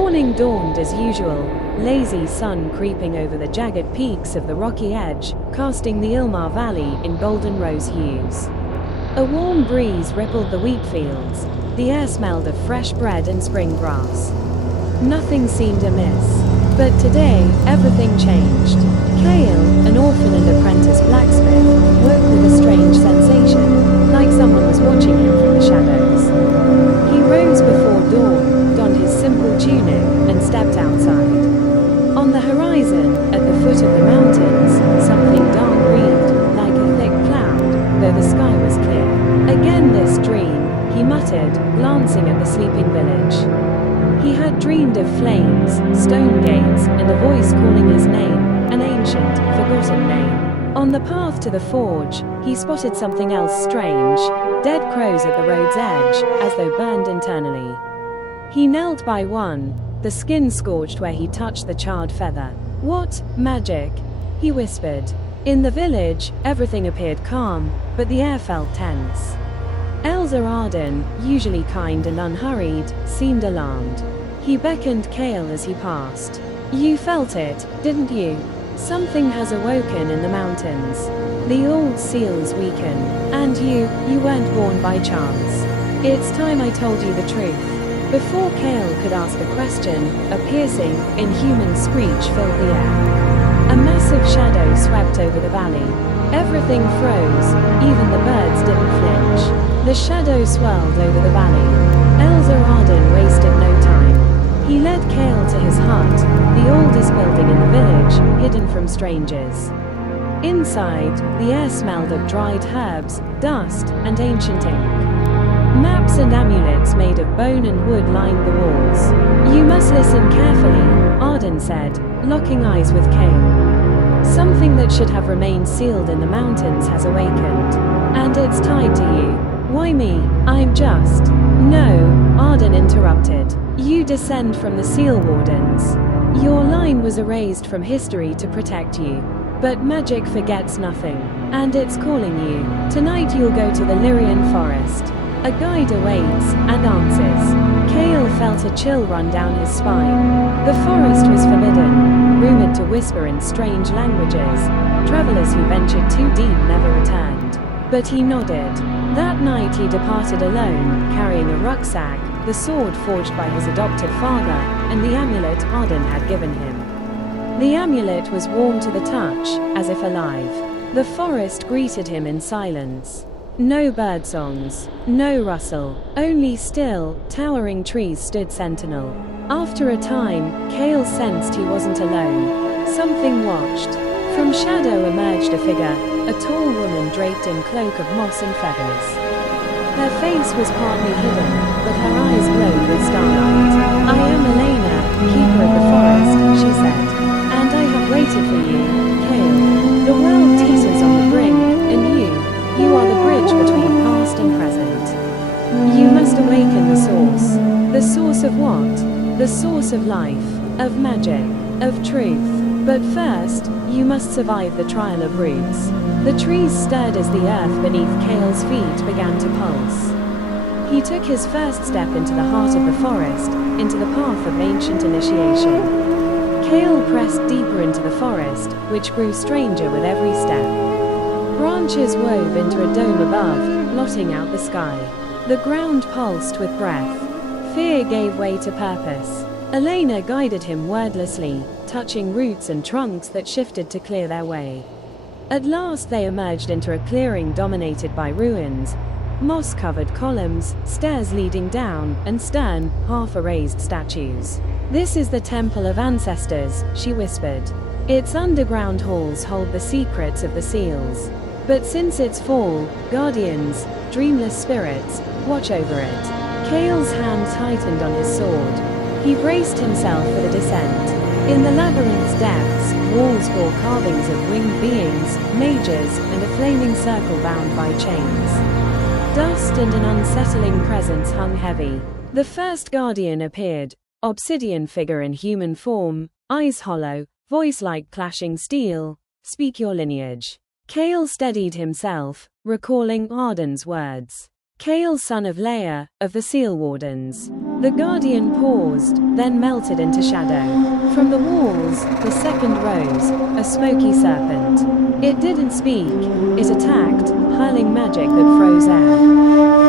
morning dawned as usual, lazy sun creeping over the jagged peaks of the rocky edge, casting the Ilmar Valley in golden rose hues. A warm breeze rippled the wheat fields. The air smelled of fresh bread and spring grass. Nothing seemed amiss. But today, everything changed. Kale, an orphan and apprentice blacksmith, woke with a strange sensation, like someone was watching him from the shadows. He rose before dawn, donned his simple tunic, and stepped outside. On the horizon, at the foot of the mountains, something dark breathed, like a thick cloud, though the sky was clear. Again this dream, he muttered, glancing at the sleeping village. He had dreamed of flames, stone gates, and a voice calling his name, an ancient, forgotten name. On the path to the forge, he spotted something else strange, dead crows at the road's edge, as though burned internally. He knelt by one, the skin scorched where he touched the charred feather. "What magic?" he whispered. In the village, everything appeared calm, but the air felt tense. Elder Arden, usually kind and unhurried, seemed alarmed. He beckoned Kale as he passed. "You felt it, didn't you? Something has awoken in the mountains. The old seals weaken. And you weren't born by chance. It's time I told you the truth." Before Kale could ask a question, a piercing, inhuman screech filled the air. A massive shadow swept over the valley. Everything froze, even the birds didn't flinch. The shadow swirled over the valley. Elder Arden wasted no time. He led Kale to his hut, the oldest building in the village, hidden from strangers. Inside, the air smelled of dried herbs, dust, and ancient ink. Maps and amulets made of bone and wood lined the walls. "You must listen carefully," Arden said, locking eyes with Kale. "Something that should have remained sealed in the mountains has awakened. And it's tied to you." "Why me? I'm just..." "No," Arden interrupted. "You descend from the Seal Wardens. Your line was erased from history to protect you. But magic forgets nothing. And it's calling you. Tonight you'll go to the Lyrian Forest. A guide awaits, and answers." Kale felt a chill run down his spine. The forest was forbidden, rumored to whisper in strange languages. Travelers who ventured too deep never returned. But he nodded. That night he departed alone, carrying a rucksack, the sword forged by his adopted father, and the amulet Arden had given him. The amulet was warm to the touch, as if alive. The forest greeted him in silence. No birdsongs, no rustle, only still, towering trees stood sentinel. After a time, Kale sensed he wasn't alone. Something watched. From shadow emerged a figure, a tall woman draped in cloak of moss and feathers. Her face was partly hidden, but her eyes glowed with starlight. "I am Elena, keeper of the forest," she said. "And I have waited for you, Kale. The world teeters on the brink, and you are the bridge between past and present. You must awaken the source." "The source of what?" "The source of life, of magic, of truth. But first, you must survive the trial of roots." The trees stirred as the earth beneath Kale's feet began to pulse. He took his first step into the heart of the forest, into the path of ancient initiation. Kale pressed deeper into the forest, which grew stranger with every step. Branches wove into a dome above, blotting out the sky. The ground pulsed with breath. Fear gave way to purpose. Elena guided him wordlessly, touching roots and trunks that shifted to clear their way. At last they emerged into a clearing dominated by ruins, moss-covered columns, stairs leading down, and stern, half-erased statues. "This is the Temple of Ancestors," she whispered. "Its underground halls hold the secrets of the seals. But since its fall, guardians, dreamless spirits, watch over it." Kale's hand tightened on his sword. He braced himself for the descent. In the labyrinth's depths, walls bore carvings of winged beings, mages, and a flaming circle bound by chains. Dust and an unsettling presence hung heavy. The first guardian appeared, obsidian figure in human form, eyes hollow, voice like clashing steel. "Speak your lineage." Kale steadied himself, recalling Arden's words. Kale, son of Leia, of the Seal Wardens. The Guardian paused, then melted into shadow. From the walls, the second rose, a smoky serpent. It didn't speak, it attacked, hurling magic that froze air.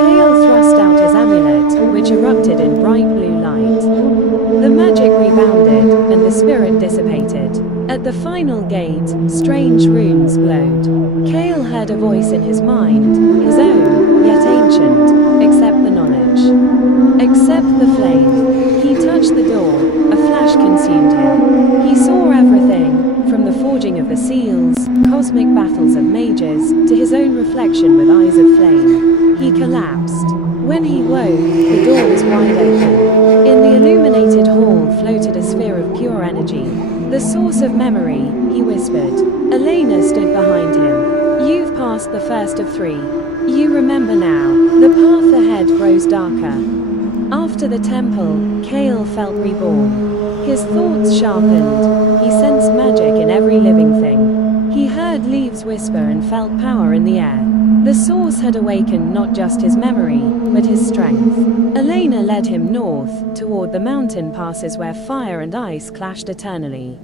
Kale thrust out his amulet, which erupted in bright blue light. The magic rebounded, and the spirit dissipated. At the final gate, strange runes glowed. Kale heard a voice in his mind, his own, yet ancient. Accept the knowledge. Accept the flame. He touched the door, a flash consumed him. He saw everything, from the forging of the seals, cosmic battles of mages, to his own reflection with eyes of flame. He collapsed. When he woke, the door was wide open. In the illuminated hall floated a sphere of pure energy. The source of memory, he whispered. Elena stood behind him. You've passed the first of 3. You remember now. The path ahead grows darker. After the temple, Kale felt reborn. His thoughts sharpened. He sensed magic in every living thing. He heard leaves whisper and felt power in the air. The source had awakened not just his memory, but his strength. Elena led him north, toward the mountain passes where fire and ice clashed eternally.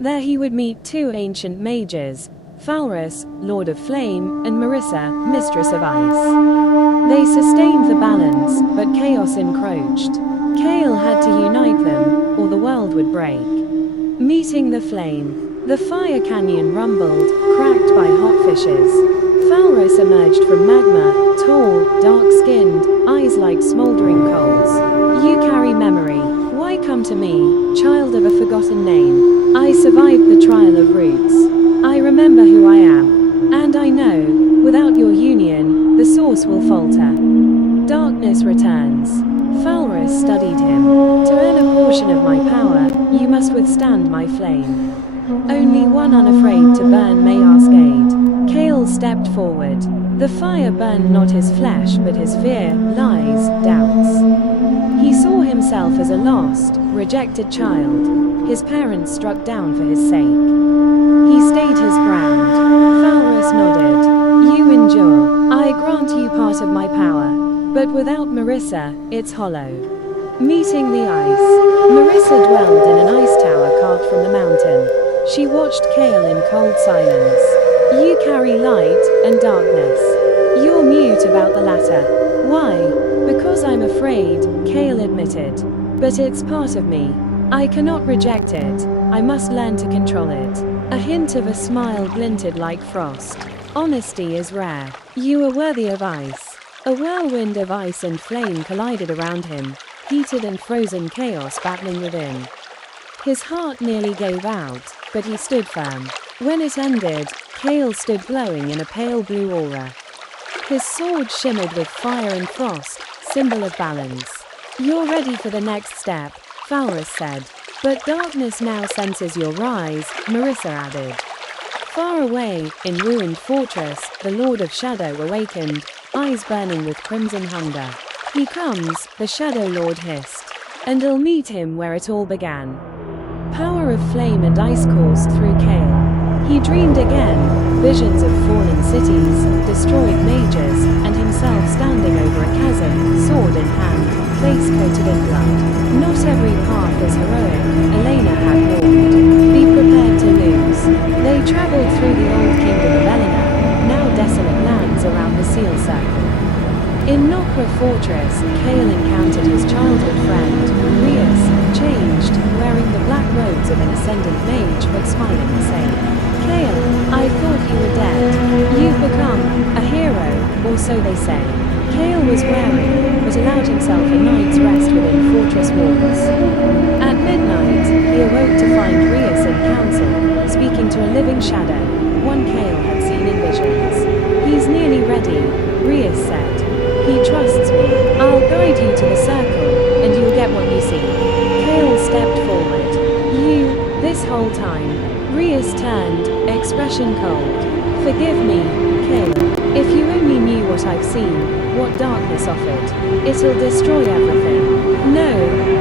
There he would meet 2 ancient mages, Falrus, Lord of Flame, and Marissa, Mistress of Ice. They sustained the balance, but chaos encroached. Kale had to unite them, or the world would break. Meeting the flame. The fire canyon rumbled, cracked by hot fishes. Falrus emerged from magma, tall, dark-skinned, eyes like smoldering coals. You carry memory. Why come to me, child of a forgotten name? I survived the trial of roots. I remember who I am. And I know, without your union, the source will falter. Darkness returns. Falrus studied him. To earn a portion of my power, you must withstand my flame. Only one unafraid to burn may ask aid. Kale stepped forward. The fire burned not his flesh but his fear, lies, doubts. He saw himself as a lost, rejected child. His parents struck down for his sake. He stayed his ground. Falrus nodded. You endure. I grant you part of my power. But without Marissa, it's hollow. Meeting the ice. Marissa dwelled in an ice tower carved from the mountain. She watched Kale in cold silence. You carry light and darkness. You're mute about the latter. Why? Because I'm afraid, Kale admitted. But it's part of me. I cannot reject it. I must learn to control it. A hint of a smile glinted like frost. Honesty is rare. You are worthy of ice. A whirlwind of ice and flame collided around him, heated and frozen chaos battling within. His heart nearly gave out, but he stood firm. When it ended, Kale stood glowing in a pale blue aura. His sword shimmered with fire and frost, symbol of balance. You're ready for the next step, Falrus said. But darkness now senses your rise, Marissa added. Far away, in ruined fortress, the Lord of Shadow awakened, eyes burning with crimson hunger. He comes, the Shadow Lord hissed. And I'll meet him where it all began. Power of flame and ice coursed through Kale. He dreamed again, visions of fallen cities, destroyed mages, and himself standing over a chasm, sword in hand, face coated in blood. Not every path is heroic, Elena had warned. Be prepared to lose. They traveled through the old kingdom of Elena, now desolate lands around the Seal Circle. In Nokra Fortress, Kale encountered his childhood friend, Rias, changed, wearing the black robes of an ascendant mage but smiling the same. Kale, I thought you were dead. You've become a hero, or so they say. Kale was wary, but allowed himself a night's rest within fortress walls. At midnight, he awoke to find Rias in council, speaking to a living shadow, one Kale had seen in visions. He's nearly ready, Rias said. He trusts me. I'll guide you to the circle, and you'll get what you see. Kale stepped forward. You, this whole time. Rias turned, expression cold. Forgive me, Kale. If you only knew what I've seen, what darkness offered, it'll destroy everything. No,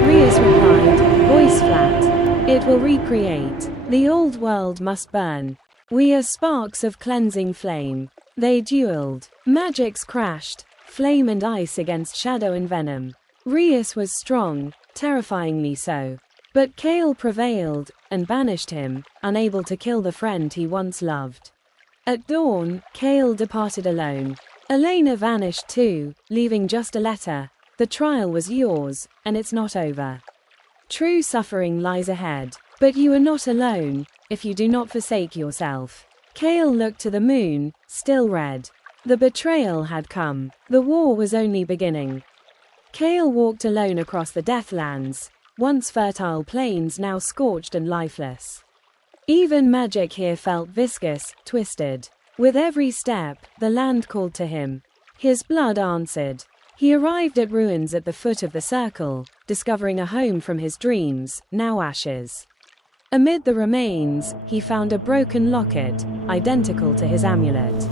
Rias replied, voice flat. It will recreate. The old world must burn. We are sparks of cleansing flame. They dueled. Magics crashed. flame and ice against shadow and venom. Rias was strong, terrifyingly so. But Kale prevailed, and banished him, unable to kill the friend he once loved. At dawn, Kale departed alone. Elena vanished too, leaving just a letter. The trial was yours, and it's not over. True suffering lies ahead. But you are not alone, if you do not forsake yourself. Kale looked to the moon, still red. The betrayal had come. The war was only beginning. Kale walked alone across the Deathlands, once fertile plains now scorched and lifeless. Even magic here felt viscous, twisted. With every step, the land called to him. His blood answered. He arrived at ruins at the foot of the circle, discovering a home from his dreams, now ashes. Amid the remains, he found a broken locket, identical to his amulet.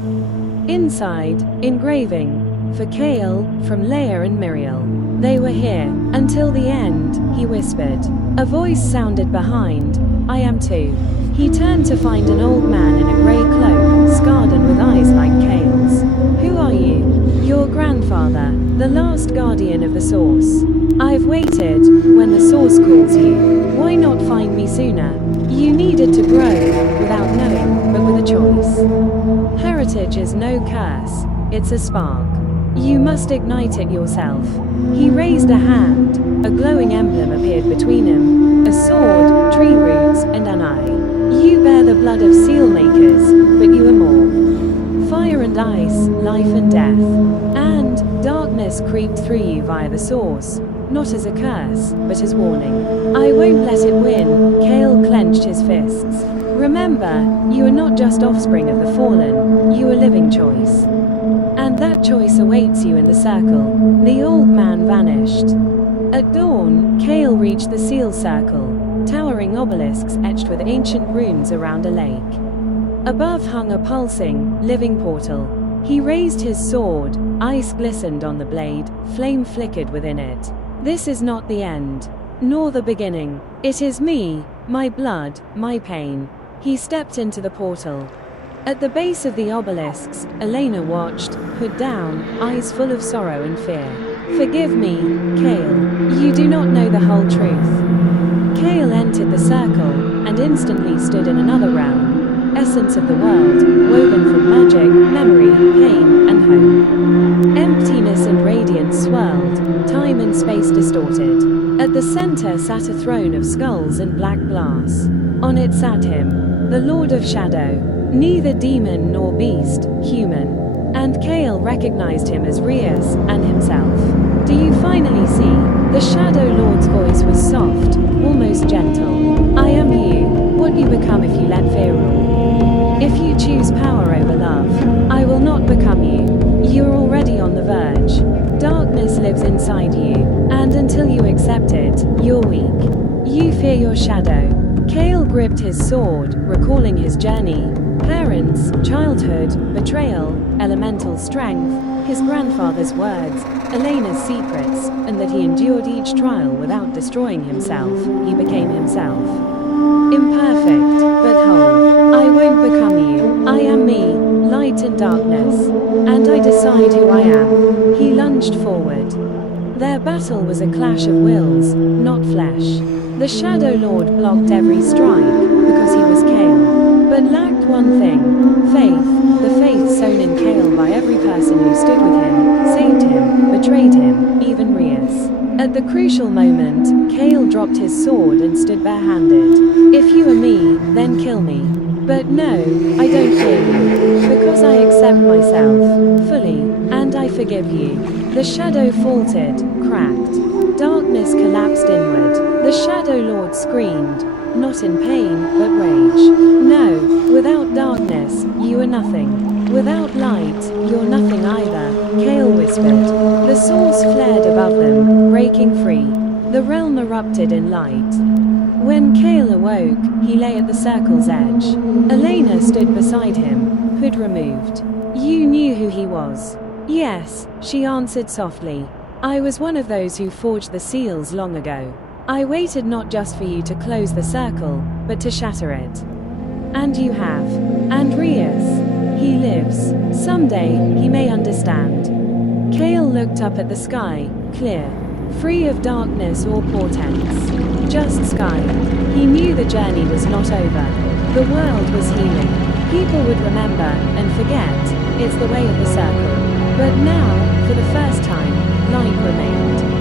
Inside, engraving, for Kale, from Leia and Miriel. They were here, until the end, he whispered. A voice sounded behind. I am too. He turned to find an old man in a grey cloak, scarred and with eyes like Kale's. Who are you? Your grandfather, the last guardian of the Source. I've waited. When the Source calls you, why not find me sooner? You needed to grow, without knowing, but with a choice. Heritage is no curse, it's a spark. You must ignite it yourself. He raised a hand. A glowing emblem appeared between him. A sword, tree roots, and an eye. You bear the blood of seal makers, but you are more. Fire and ice, life and death. And darkness creeped through you via the Source, not as a curse, but as warning. I won't let it win. Kale clenched his fists. Remember, you are not just offspring of the fallen, you are living choice. And that choice awaits you in the circle. The old man vanished. At dawn, Kale reached the seal circle, towering obelisks etched with ancient runes around a lake. Above hung a pulsing, living portal. He raised his sword, ice glistened on the blade, flame flickered within it. This is not the end, nor the beginning. It is me, my blood, my pain. He stepped into the portal. At the base of the obelisks, Elena watched, hood down, eyes full of sorrow and fear. Forgive me, Kale. You do not know the whole truth. Kale entered the circle, and instantly stood in another realm. Essence of the world, woven from magic, memory, pain, and hope. Emptiness and radiance swirled, time and space distorted. At the center sat a throne of skulls and black glass. On it sat him, the Lord of Shadow. Neither demon nor beast, human. And Kale recognized him as Rias, and himself. Do you finally see? The Shadow Lord's voice was soft, almost gentle. I am you, what you become if you let fear rule. If you choose power over love, I will not become you. You are already on the verge. Darkness lives inside you, and until you accept it, you're weak. You fear your shadow. Kale gripped his sword, recalling his journey. Parents, childhood, betrayal, elemental strength, his grandfather's words, Elena's secrets, and that he endured each trial without destroying himself. He became himself. Imperfect, but whole. I won't become you. I am me, light and darkness. And I decide who I am. He lunged forward. Their battle was a clash of wills, not flesh. The Shadow Lord blocked every strike, because he was Kale, but lacked one thing, faith, the faith sown in Kale by every person who stood with him, saved him, betrayed him, even Rias. At the crucial moment, Kale dropped his sword and stood barehanded. If you are me, then kill me. But no, I don't fear you, because I accept myself, fully, and I forgive you. The shadow faltered, cracked. Darkness collapsed inward. The Shadow Lord screamed, not in pain, but rage. No, without darkness, you are nothing. Without light, you're nothing either, Kale whispered. The source flared above them, breaking free. The realm erupted in light. When Kale awoke, he lay at the circle's edge. Elena stood beside him, hood removed. You knew who he was. Yes, she answered softly. I was one of those who forged the seals long ago. I waited not just for you to close the circle, but to shatter it. And you have. And Rias, he lives. Someday, he may understand. Kale looked up at the sky, clear, free of darkness or portents. Just sky. He knew the journey was not over. The world was healing. People would remember and forget. It's the way of the circle. But now, for the first time, light remained.